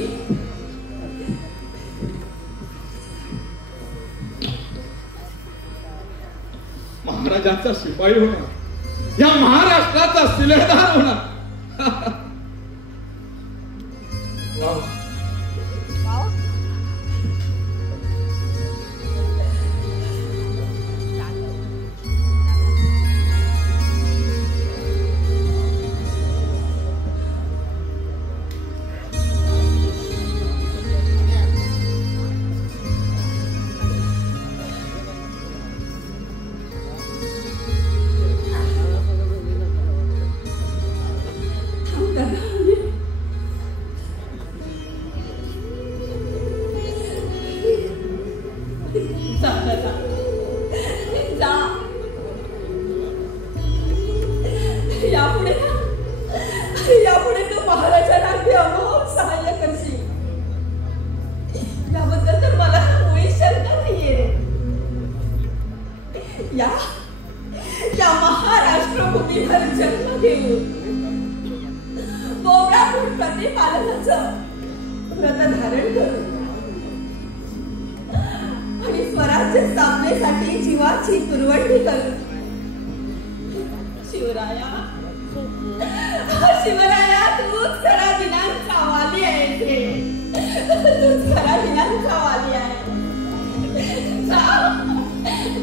महाराजांचा शिपाई होणार, या महाराष्ट्राचा शिलेदार होणार. वाह. यापुढे तू महाराजांना अगदी अमोघ सहाय्य करशील याबद्दल तर मला मुळी शंका नाहीये रे. या महाराष्ट्रभूमीवर जन्म घेऊन बोबडापूर प्रतिपालनाचं व्रत धारण करून आणि स्वराज्य स्थापनेसाठी जीवाची कुरवडणी करून शिवराया तूच खरा दिनांचा वाली आहेस रे. तूच खरा दिनांचा वाली आहे.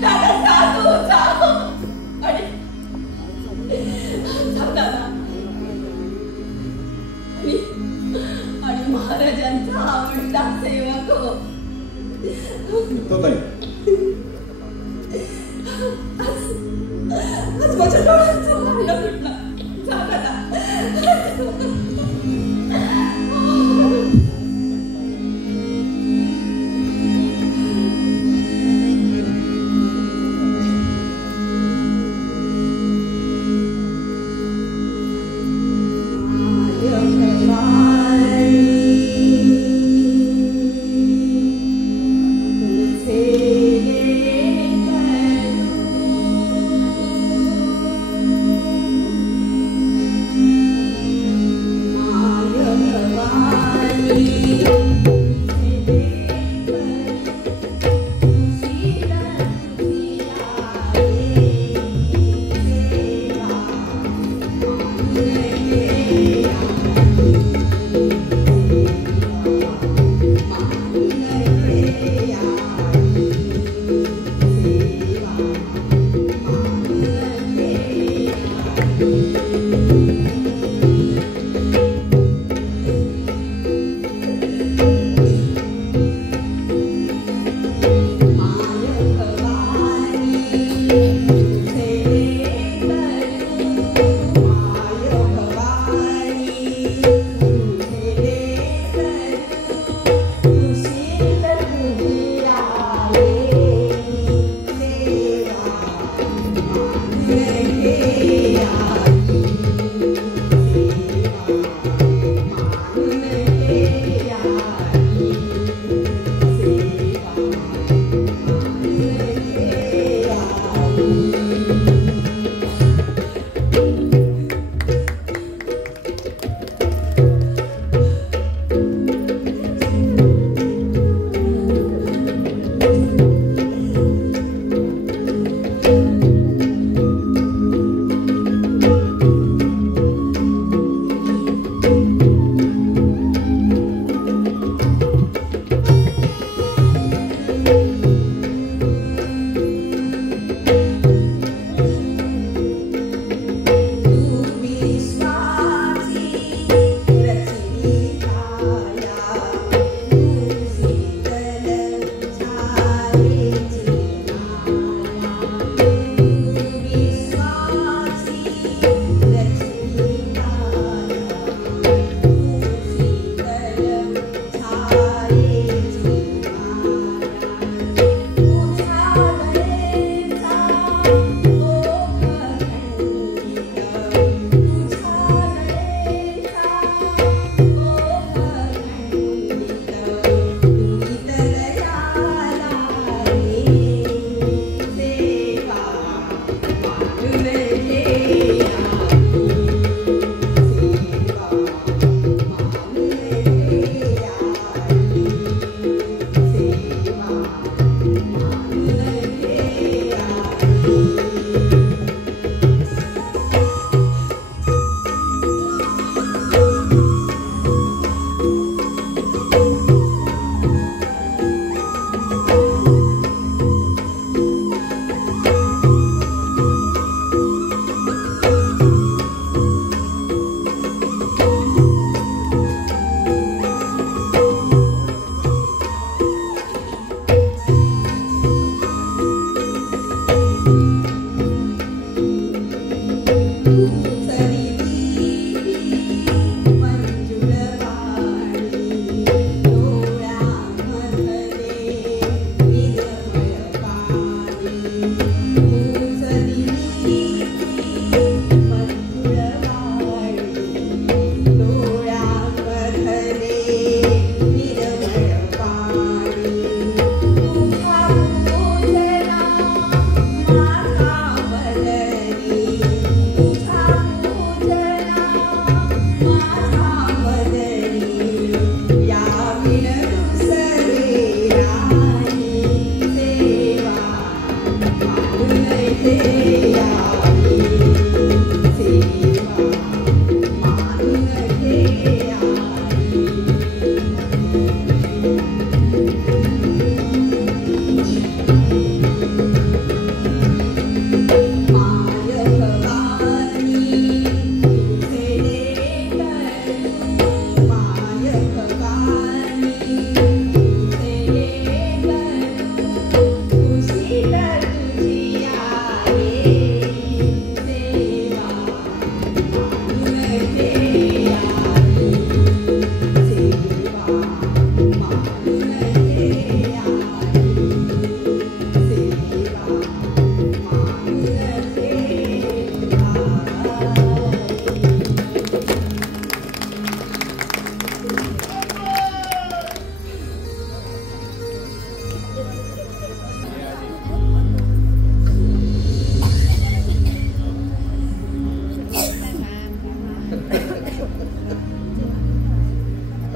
दादा जा, तू जा. आणि महाराजांचा आवडता सेवक हो. आज माझ्या डोळ्यांचं पाहिलं कुठलं. जा दादा.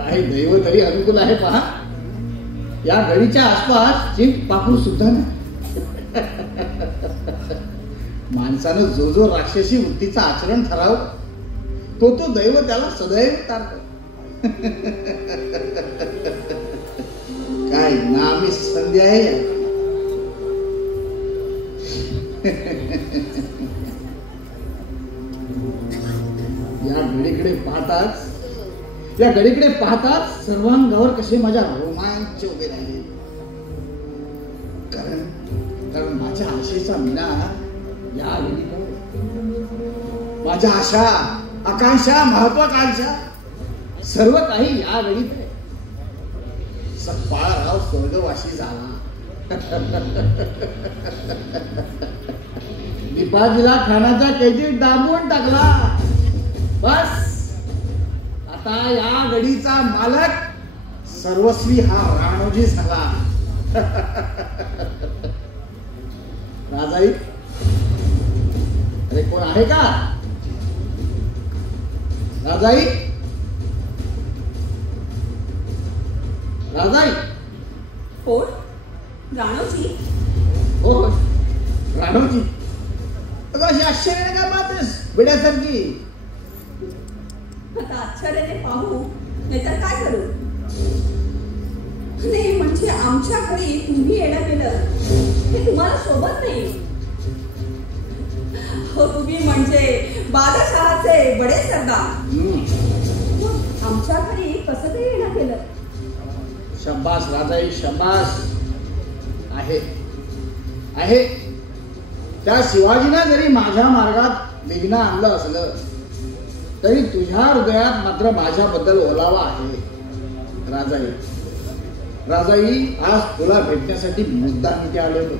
काही दैव तरी अनुकूल आहे पहा. या गडीच्या आसपास चिंट पाखरू सुद्धा नाही. माणसानं जो जो राक्षसी वृत्तीचा आचरण ठरावं तो दैव त्याला सदैव तारतो. काय नामी संधी आहे. या गडीकडे पाहताच सर्वांगावर कसे माझ्या रोमांच उभे राहिले. कारण माझ्या आशेचा मीना या गडीकडे. माझ्या आशा, आकांक्षा, महत्वाकांक्षा सर्व काही या गडीत आहे. सप्पाळराव स्वर्गवासी झाला. दीपाजीला खानाच्या कैदीत डांबून टाकला. बस आता या गडीचा मालक सर्वस्वी हा राणोजी झाला. राजाई, अरे कोण आहे का? राजाई, राजाई. कोण? राणोजी? हो राणोजी. अशी आश्चर्याने का पाहतेस बिड्यासारखी? आता आश्चर्याने पाहू नाहीतर काय करू? नाही म्हणजे आमच्या घरी तुम्ही येणं केलं हे तुम्हाला शोभत नाही. हो तुम्ही म्हणजे बादशाहाचे बडे सरदार. आमच्या घरी कसं ते येणं केलं? शब्बास राजाई, शब्बास. आहे आहे. त्या शिवाजीनं जरी माझ्या मार्गात विघ्न आणलं असलं तरी तुझ्या हृदयात मात्र माझ्याबद्दल ओलावा आहे. राजाई, राजाई, आज तुला भेटण्यासाठी मुद्दाम इथे आलेलो.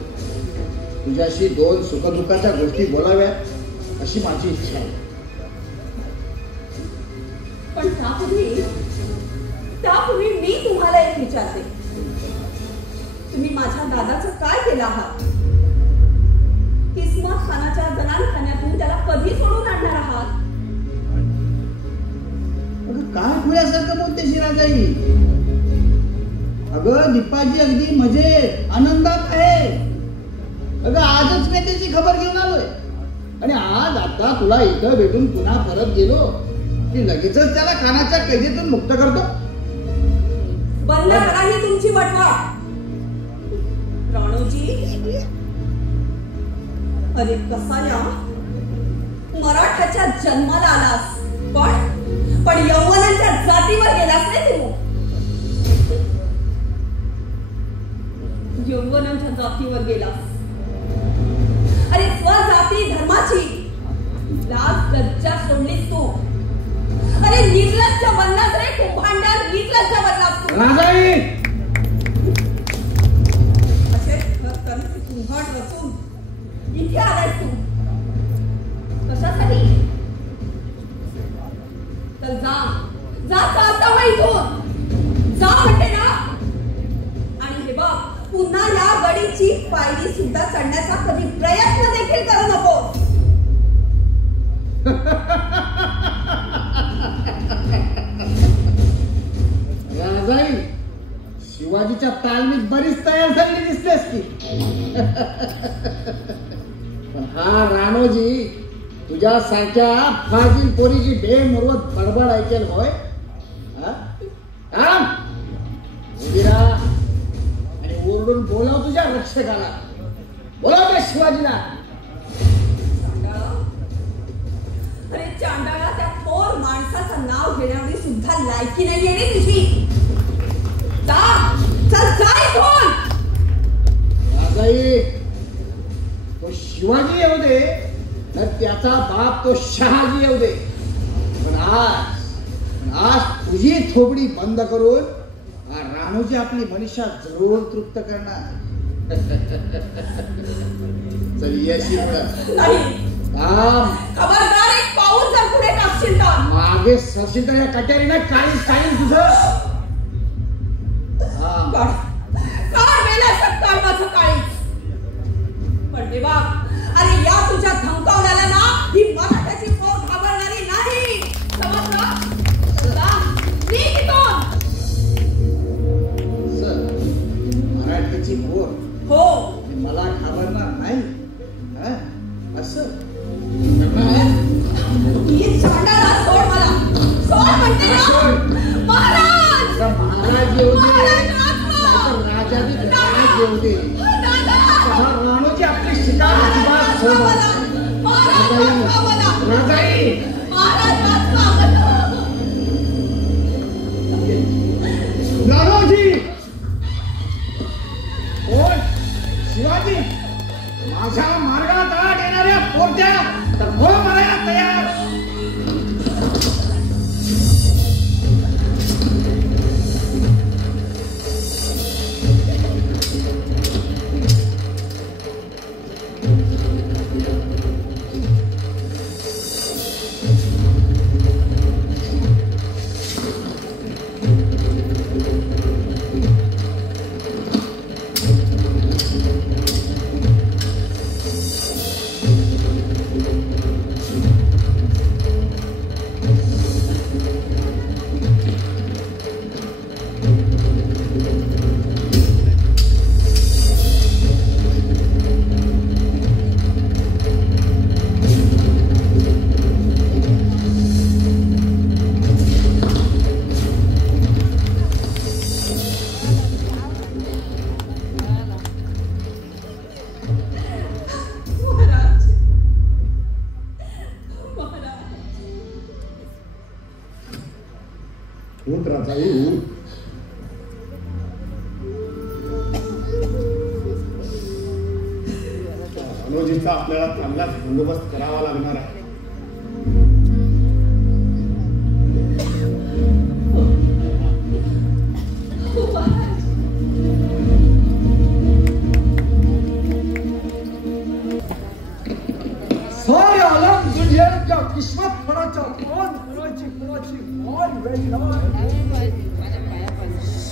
तुझ्याशी दोन सुखदुःखाच्या गोष्टी बोलाव्यात अशी माझी इच्छा आहे. पण त्यापूर्वी मी तुम्हाला एक विचारते. तुम्ही माझ्या दादाचं काय केलं आहात? किस्मत खानाच्या जनानखान्यातून त्याला कधी सोडून आणणार आहात? काय खुळ्यासारखं बोलतेस राजाई? अगं दीपाजी अगदी मजेत आनंदात आहे. अगं आजच मी त्याची खबर घेऊन आलोय आणि आज आता तुला इथं भेटून पुन्हा परत गेलो की लगेचच त्याला खानाच्या कैदेतून मुक्त करतो. बंद करा ही तुमची वटवाट. राणोजी, अरे कसा या मराठ्याच्या जन्माला आलास पण यौवनांच्या जातीवर गेलास नाही तू. यौवनांच्या जातीवर गेलास. अरे स्वजाती धर्माची लाज लज्जा सोडलीस तू. अरे निर्लज्ज बनलास रे कुंभांड्या, निर्लज्ज बनलास तू. राजाई, असे कुंभांड रचून इथे आलास तू कशासाठी? तर जा चालता मग इथून जा म्हणते ना. आणि हे बघ, पुन्हा या गडीची पायरी सुद्धा चढण्याचा कधी प्रयत्न देखील करू नको. राजाई, शिवाजीच्या तालमीत बरीच तयार झालेली दिसतेस की. पण हा राणोजी तुझ्या सारख्या फाजील पोरीची बेमुरवत बडबड ऐकेल होय? आणि ओरडून बोलाव तुझ्या रक्षकाला, बोलाव त्या शिवाजीला. अरे चांडाळा, त्या थोर माणसाचं नाव घेण्याची सुद्धा लायकी नाहीये रे तुझी. चल जा इथून. राजाई, तो शिवाजी येऊ दे तर त्याचा बाप तो शहाजी येऊ दे, पण आज तुझी थोबडी बंद करून हा राणोजी आपली मनीषा जरूर तृप्त करणार. चल येशी खबरदार, एक पाऊल जर पुढे टाकशील तर मागे सरशील तर या कट्यारीनं काही तुझं. काय वेळा सत्कार माझं काळीच. पण देवा, अरे या तुझ्या धमकावण्याला ना ही मराठ्याची फौज घाबरणारी नाही. समजलं? निघ इथून. उठ राजाई उठ. राणोजीचा आपल्याला चांगलाच बंदोबस्त करावा लागणार आहे. सारे आलम दुनियाच्या किस्मतपणाच्या मान कुणाची मान वेगळी नाही.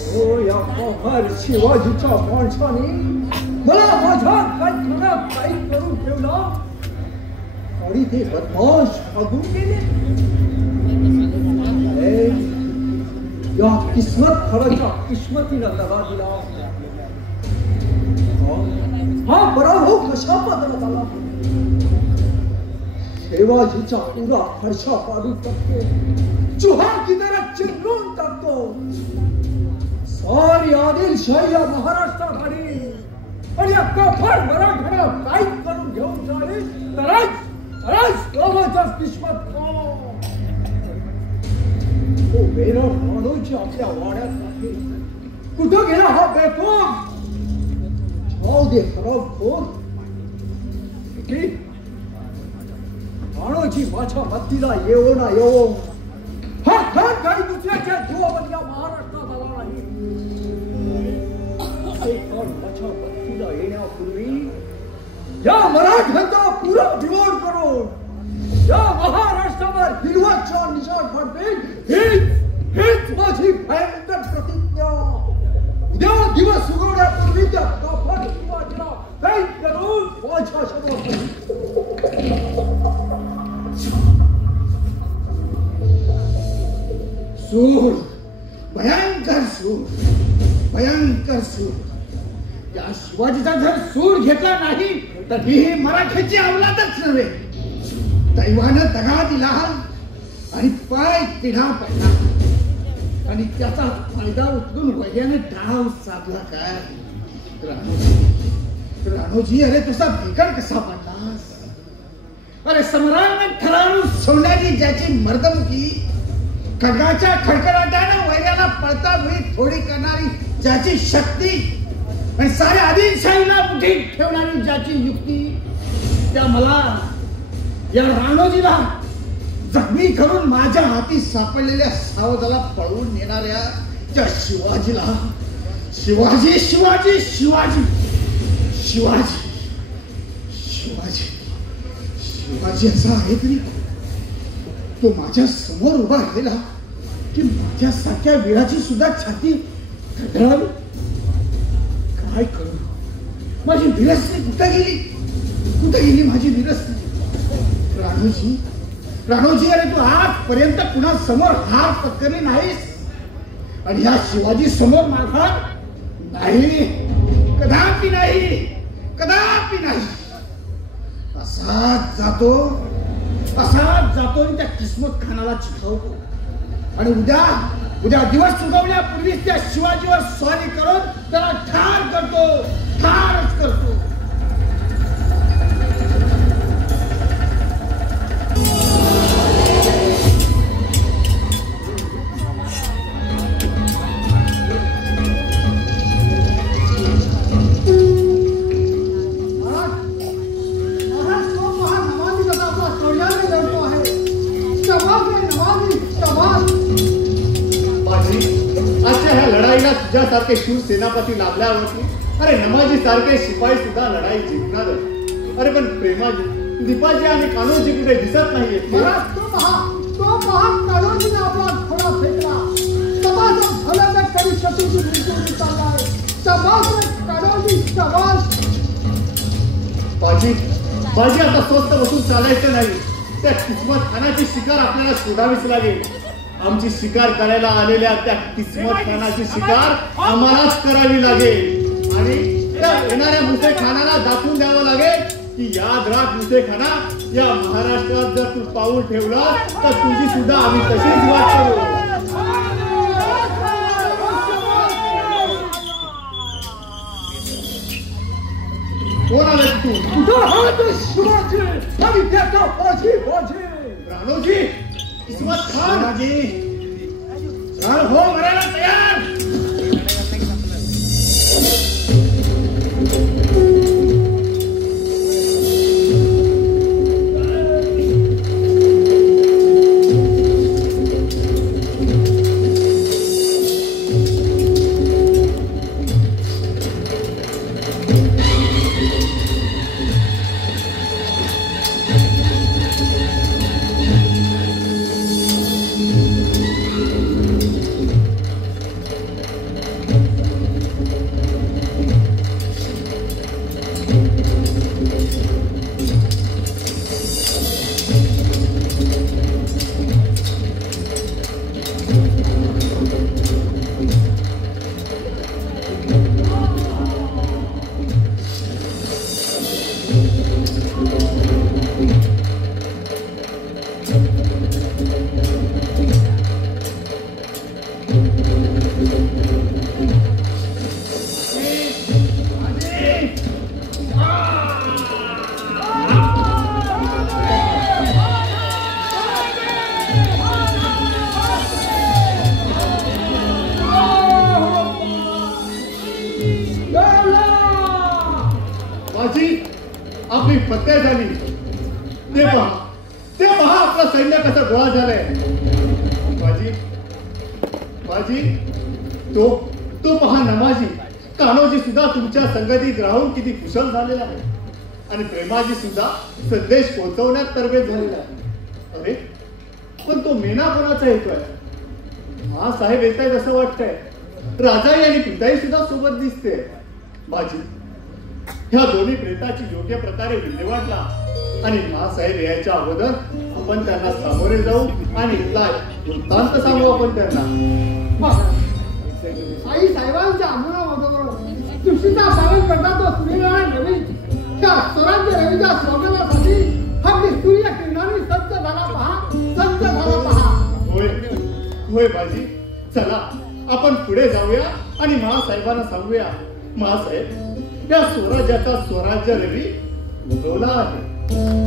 हो या महार शिवाजीच्या माणसाने मला माझ्या कल्पनात काही करून ठेवला आणि ते बदमाश भागून गेले. या किस्मत फळाच्या किस्मतीनं लढा दिला. हा पराभव कशा पात्रात आला. शिवाजीच्या पुरा फरशा पाडून टाकतो. चुहान की तरह चिरून टाकतो. सारी आदिलशाही या महाराष्ट्रात आली आणि या कफर मराठ्याला काही करून घेऊन जाईल तरच गावाचा किस्मत तो बेरा मानवची आपल्या वाड्यात नाही. कुठं गेला हा बेकूफ. जाऊ दे खराब खोर. राणोजी माझ्या मत्तीला येवो ना येवो हा खान काही दुसऱ्याच्या जीवावर या महाराष्ट्रात आला नाही. माझ्या मत्तीला येण्यापूर्वी या मराठ्यांचा पुरा बिमोड करून या महाराष्ट्रावर हिरवाच्या निशाण फाडतील हीच माझी भयंकर प्रतिज्ञा. उद्या दिवस उगवण्यापूर्वी त्या काफर शिवाजीला काही करून माझ्या समोर सूर, भयंकर सूर, भयंकर सूर. या शिवाजीचा जर सूर घेतला नाही तर ही मराठ्याची अवलादच नव्हे. दैवानं दगा दिला आणि पाय तिढा पडला आणि त्याचा फायदा उचलून वैद्याने डाव साधला. काय राणोजी, अरे तुझा बिघड कसा पडलास. अरे सम्राट ठरावून सोडण्याची ज्याची मर्दमुखी खड्गाच्या खडखडाटाने वैर्याला पळता वेळी थोडी करणारी ज्याची शक्ती आणि साऱ्या आदिलशाहीला मुठीत ठेवणारी ज्याची युक्ती, त्या मला या राणोजीला जखमी करून माझ्या हाती सापडलेल्या सावजाला पळवून नेणाऱ्या त्या शिवाजीला शिवाजी शिवाजी शिवाजी शिवाजी शिवाजी शिवाजी असा आहे तरी तो माझ्या समोर उभा राहिला की माझ्या सारख्या वीराची सुद्धा छाती धडधडावी. काय करू. माझी वीरस्त्री कुठे गेली माझी वीरस्त्री. राणोजी, राणोजी, अरे तू आजपर्यंत कुणा समोर हार पत्करली नाहीस आणि ह्या शिवाजी समोर माझा नाही, कदापि नाही, कदापि नाही. असाच जातो आणि त्या किस्मत खानाला चिथावतो आणि उद्या दिवस उगवण्यापूर्वीच त्या शिवाजीवर स्वारी करून त्याला ठार करतो. तुझ्यासारखे शूर सेनापती लाभल्यावरती अरे नमाजी सारखे शिपाई सुद्धा लढाई जिंकणार. अरे पण प्रेमाजी, दीपाजी आणि कान्होजी कुठे दिसत नाहीये. तो महान कान्होजीने आपला घोडा फेकला. समाजात भलं कधी शत्रूची मृत्यू चाललाय. समाज कान्होजी समाज. बाजी आता स्वस्त बसून चालायचं नाही. त्या किस्मत खानाची शिकार आपल्याला शोधावीच लागेल. आमची शिकार करायला आलेल्या त्या किस्मत खानाची शिकार आम्हालाच करावी लागेल आणि त्या येणाऱ्या मुसे खानाला दाखवून द्यावं लागेल की याद राख मुसे खाना, या महाराष्ट्रात जर तू पाऊल ठेवलं तर तुझी सुद्धा आम्ही तशीच वाट करू. कोण आले तू? शिवाजी आणि त्याचा बाजी. राणोजी, किस्मत खान. तयार हो, मरायला तयार. आपली फत्या झाली. ते पहा आपलं सैन्य कसं गोळा झालंय. बाजी तो पहा नमाजी कान्होजी सुद्धा तुमच्या संगतीत राहून किती कुशल झालेला आहे आणि प्रेमाजी सुद्धा संदेश पोहोचवण्यात तरबेज झालेला आहे. अरे पण तो मेना कोणाचा येतोय. हा साहेब येत आहेत असं वाटतंय. राजाई आणि पिताई सुद्धा सोबत दिसते. बाजी ह्या दोन्ही प्रेताची योग्य प्रकारे विल्हेवाट लावा आणि महासाहेब यायच्या अगोदर आपण त्यांना सामोरे जाऊ आणि इथला वृत्तांत सांगू आपण त्यांना. आई साहेबांच्या आगमनाबरोबर तुळशीचा पालन करता तो सूर्यनारायण रवी त्या स्वराज्य रवीच्या स्वागतासाठी हा सूर्य किरणाने सज्ज झाला पहा. होय बाजी, चला आपण पुढे जाऊया आणि महासाहेबांना सांगूया. महासाहेब या स्वराज्याचा स्वराज्य रवी उगवला आहे.